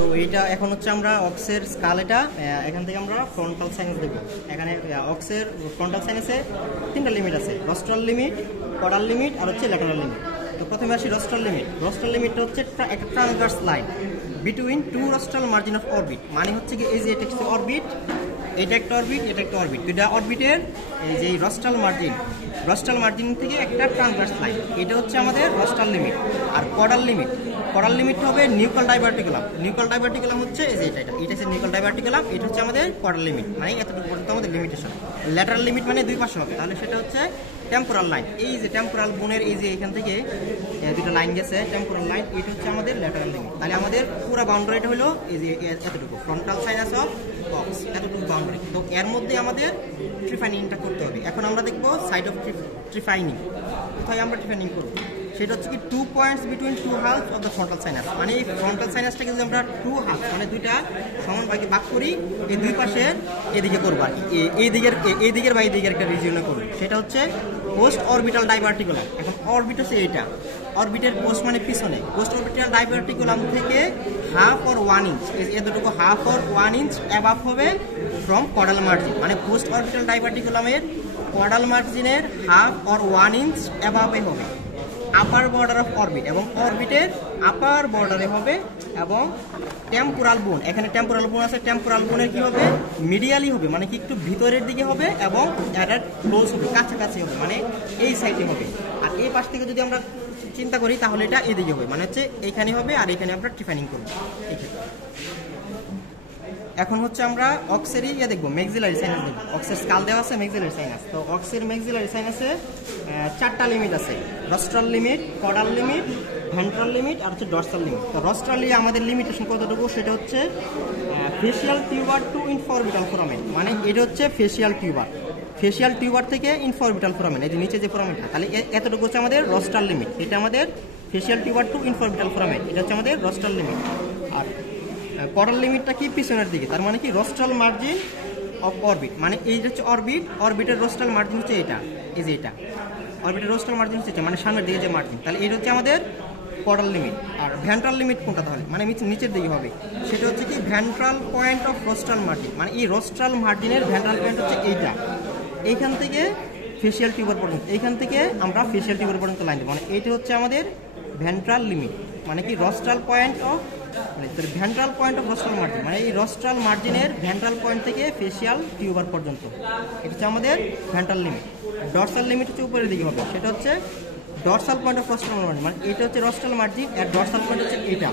So এইটা এখন হচ্ছে আমরা অক্সের স্কাল, এটা এখান থেকে আমরা ফ্রন্টাল সাইনাস দেখব। এখানে অক্সের ফ্রন্টাল সাইনাসে 3টা লিমিট আছে, রস্ট্রাল লিমিট, কডাল লিমিট আর হচ্ছে ল্যাটারাল লিমিট। তো প্রথমে আসি রস্ট্রাল লিমিট। রস্ট্রাল লিমিটটা হচ্ছে একটা transverse line between two rostral margin of orbit. মানে হচ্ছে কি এই যে এটা হচ্ছে অরবিট, এটা একটা অরবিট, এটা একটা অরবিট, দুইটা অরবিটের এই যে রস্ট্রাল মার্জিন থেকে একটা ট্রান্সভার্স লাইন, এটা হচ্ছে আমাদের রস্ট্রাল লিমিট। আর কডাল লিমিট হবে নিউক্লিয়ার ডাইভার্টিকুলাম হচ্ছে এই যে এটা হচ্ছে নিউক্লিয়ার ডাইভার্টিকুলাম, এটা হচ্ছে আমাদের কডাল লিমিট, মানে এতটুকু পর্যন্ত আমাদের লিমিটেশন। ল্যাটারাল লিমিট মানে দুই পাশে হবে, তাহলে সেটা হচ্ছে টেম্পোরাল লাইন। এই যে টেম্পোরাল বোনের এই যে এখান থেকে দুটো লাইন গেছে, টেম্পোরাল লাইন, এটা হচ্ছে আমাদের ল্যাটারাল লিমিট। তাহলে আমাদের পুরো বাউন্ডারিটা হলো এই যে এতটুকু, ফ্রন্টাল সাইনাস অফ অক্স, এতটুকু বাউন্ডারি। তো এর মধ্যে আমাদের ট্রিফাইনিংটা করতে হবে। এখন আমরা দেখবো সাইড অফ ট্রিফাইনিং। কোথায় আমরা ট্রিফাইনিং করবো সেটা হচ্ছে কি 2 points between 2 half of the frontal sinus. মানে এই ফ্রন্টাল সাইনাসটাকে যদি আমরা 2 হাফ মানে দুইটা সমান ভাগে ভাগ করি, এই দুই পাশের এদিকে করবো আর কি, এই দিকের বা এই দিকের একটা রিজিয়নে করবো, সেটা হচ্ছে পোস্ট অরবিটাল ডাইভার্টিকুলাম। এখন অরবিট হচ্ছে এইটা, অরবিটের পোস্ট মানে পিছনে, পোস্ট অরবিটাল ডাইভার্টিকুলাম থেকে হাফ অর 1 ইঞ্চ, এতটুকু হাফ অর 1 ইঞ্চ অ্যাবাভ হবে ফ্রম কডাল মার্জিন। মানে পোস্ট অরবিটাল ডাইভার্টিকুলামের কডাল মার্জিনের হাফ অর 1 ইঞ্চ অ্যাবাভে হবে আপার বর্ডার অফ অরবিট, এবং অরবিটের আপার বর্ডারে হবে। এবং টেম্পোরাল বোন, এখানে টেম্পোরাল বোন আছে, টেম্পোরাল বোনের কি হবে মিডিয়ালি হবে, মানে কি একটু ভিতরের দিকে হবে, এবং এটা ক্লোজ হবে, কাছাকাছি হবে, মানে এই সাইডে হবে। আর এই পাশ থেকে যদি আমরা চিন্তা করি তাহলে এটা এদিকে হবে, মানে হচ্ছে এইখানে হবে, আর এখানে আমরা ট্রিফাইনিং করবো। এখন হচ্ছে আমরা অক্সেরই দেখবো, ম্যাক্সিলারি সাইনাস দেখবো। অক্সের স্কাল দেওয়া আছে, ম্যাক্সিলারি সাইনাস। তো অক্সের ম্যাক্সিলারি সাইনাসে 4টা লিমিট আছে, rostral limit, caudal limit, ventral limit আর হচ্ছে ডর্সাল লিমিট। তো রস্ট্রালি আমাদের লিমিটেশন কতটুকু, সেটা হচ্ছে ফেসিয়াল টিউবার টু ইনফরবিটাল ফোরামেন। মানে এটা হচ্ছে ফেসিয়াল টিউবার থেকে ইনফরবিটাল ফোরামেন, এই যে নিচে যে ফোরামেনটা, তাহলে এতটুকু হচ্ছে আমাদের রস্ট্রাল লিমিট। এটা আমাদের ফেসিয়াল টিউবার টু ইনফরবিটাল ফোরামেন, এটা হচ্ছে আমাদের রস্ট্রাল লিমিট। আর কডাল লিমিটটা কি পিছনের দিকে, তার মানে কি রস্ট্রাল মার্জিন অফ অরবিট, মানে এই হচ্ছে অরবিটের রস্ট্রাল মার্জিন হচ্ছে এটা, এই যে এটা অরবিটের রস্ট্রাল মার্জিন হচ্ছে মানে সামনের দিকে যে মার্জিন, তাহলে এটা হচ্ছে আমাদের কডাল লিমিট। আর ভেন্ট্রাল লিমিট কোনটা তাহলে, মানে নিচের দিকে হবে, সেটা হচ্ছে কি ভেন্ট্রাল পয়েন্ট অফ রস্ট্রাল মার্জিন। মানে এই রস্ট্রাল মার্জিনের ভেন্ট্রাল পয়েন্ট হচ্ছে এইটা, এইখান থেকে ফেসিয়াল টিউবার পর্যন্ত, এইখান থেকে আমরা ফেসিয়াল টিউবার পর্যন্ত লাইন দেবো, মানে এইটা হচ্ছে আমাদের ভেন্ট্রাল লিমিট। মানে কি ভেন্ট্রাল পয়েন্ট অফ রস্ট্রাল মার্জিন, মানে এই রস্ট্রাল মার্জিনের ভেন্ট্রাল পয়েন্ট থেকে ফেসিয়াল টিউবার পর্যন্ত, এটা হচ্ছে আমাদের ভেন্ট্রাল লিমিট। ডর্সাল লিমিট হচ্ছে উপরের দিকে হবে, সেটা হচ্ছে ডর্সাল পয়েন্ট অফ রস্ট্রাল মার্জিন, মানে এটা হচ্ছে রস্ট্রাল মার্জিন, আর ডর্সাল পয়েন্ট হচ্ছে এটা।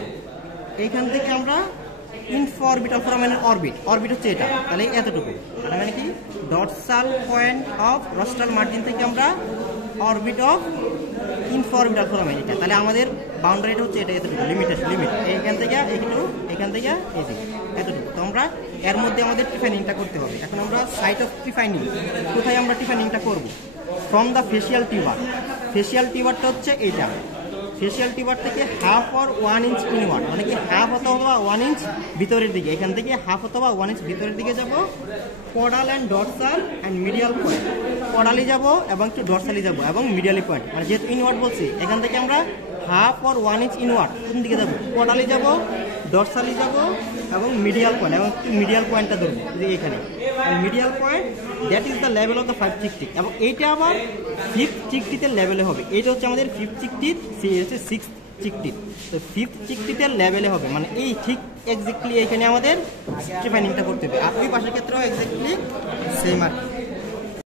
এইখান থেকে আমরা ইনফরবিটাল ফোরামেনের অরবিট হচ্ছে এটা, তাহলে এতটুকু, মানে কি ডর্সাল পয়েন্ট অফ রস্ট্রাল মার্জিন থেকে আমরা অরবিট অফ ইনফরবিটাল ফোরামেন এটা, তাহলে আমাদের বাউন্ডারিটা হচ্ছে এটা, এতটুকু লিমিট, এইখান থেকে এখান থেকে এই যে এতটুকু। তো আমরা এর মধ্যে আমাদের ট্রিফাইনিংটা করতে হবে। এখন আমরা সাইট অফ ট্রিফাইনিং, কোথায় আমরা ট্রিফাইনিংটা করব, ফ্রম দ্য ফেসিয়াল টিউবারটা হচ্ছে এইটা, ফেসিয়াল টিউবার থেকে হাফ অর 1 ইঞ্চ ইনওয়ার্ড, মানে কি হাফ অথবা 1 ইঞ্চ ভিতরের দিকে, এখান থেকে হাফ অথবা 1 ইঞ্চ ভিতরের দিকে যাব। Caudal and dorsal and medial point, caudally যাব এবং একটু ডর্সালি যাব এবং মিডিয়ালি পয়েন্ট, মানে যেহেতু ইনওয়ার্ড বলছি এখান থেকে আমরা হাফ অর 1 ইঞ্চ ইনওয়ার্ড কোন দিকে যাব, কডালি যাব, ডর্সালি যাব এবং মিডিয়াল পয়েন্ট, এবং মিডিয়াল পয়েন্টটা ধরবো এখানে। Medial point that is the level of the 5 চিকটিক, এবং এইটা আবার 5th চিকটিতের লেভেলে হবে। এটা হচ্ছে আমাদের 5th চিকটিত, হচ্ছে 6th চিকটিত। তো 5th চিকটিতের লেভেলে হবে, মানে এই ঠিক এক্স্যাক্টলি এইখানে আমাদের ট্রিফাইনিংটা করতে হবে। আর ওই পাশের ক্ষেত্রেও এক্স্যাক্টলি সেম আর